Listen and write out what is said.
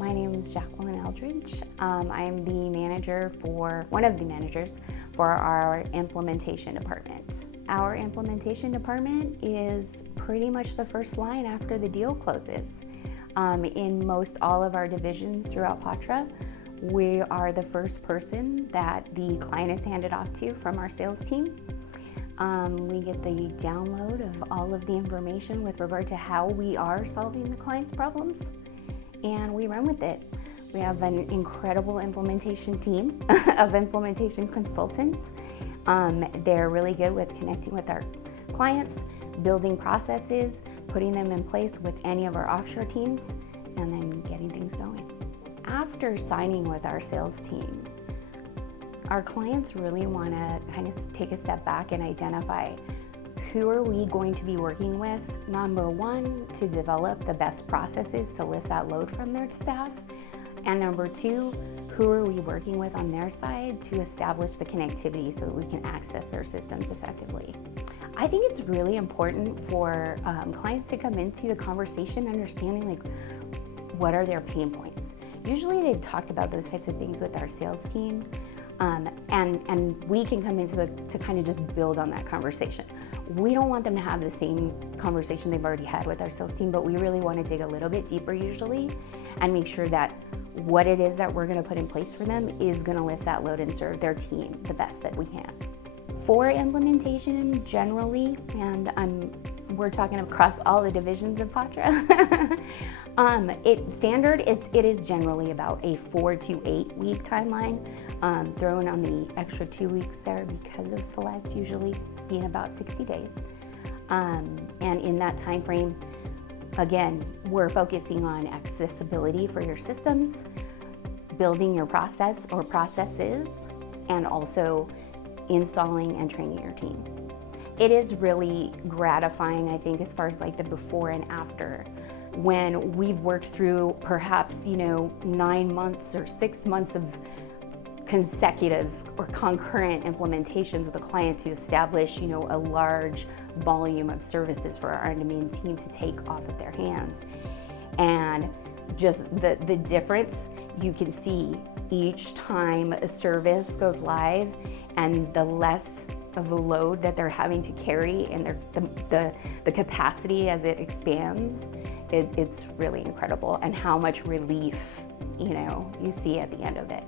My name is Jacqueline Eldridge. I am one of the managers for our implementation department. Our implementation department is pretty much the first line after the deal closes. In most all of our divisions throughout Patra, we are the first person that the client is handed off to from our sales team. We get the download of all of the information with regard to how we are solving the client's problems, and we run with it. We have an incredible implementation team of implementation consultants. They're really good with connecting with our clients, building processes, putting them in place with any of our offshore teams, and then getting things going. After signing with our sales team, our clients really want to kind of take a step back and identify who are we going to be working with. Number one, to develop the best processes to lift that load from their staff. And number two, who are we working with on their side to establish the connectivity so that we can access their systems effectively. I think it's really important for clients to come into the conversation understanding what are their pain points. Usually they've talked about those types of things with our sales team. And we can come into to kind of just build on that conversation. We don't want them to have the same conversation they've already had with our sales team, but we really want to dig a little bit deeper usually and make sure that what it is that we're going to put in place for them is going to lift that load and serve their team the best that we can. For implementation generally, and we're talking across all the divisions of Patra, it is generally about a 4 to 8 week timeline, throwing on the extra 2 weeks there because of select usually being about 60 days. And in that time frame, again, we're focusing on accessibility for your systems, building your process or processes, and also installing and training your team. It is really gratifying, I think, as far as the before and after, when we've worked through perhaps 9 months or 6 months of consecutive or concurrent implementations with a client to establish a large volume of services for our on-demand team to take off of their hands. And just the difference you can see each time a service goes live, and the less of the load that they're having to carry and the capacity as it expands, it's really incredible, and how much relief you see at the end of it.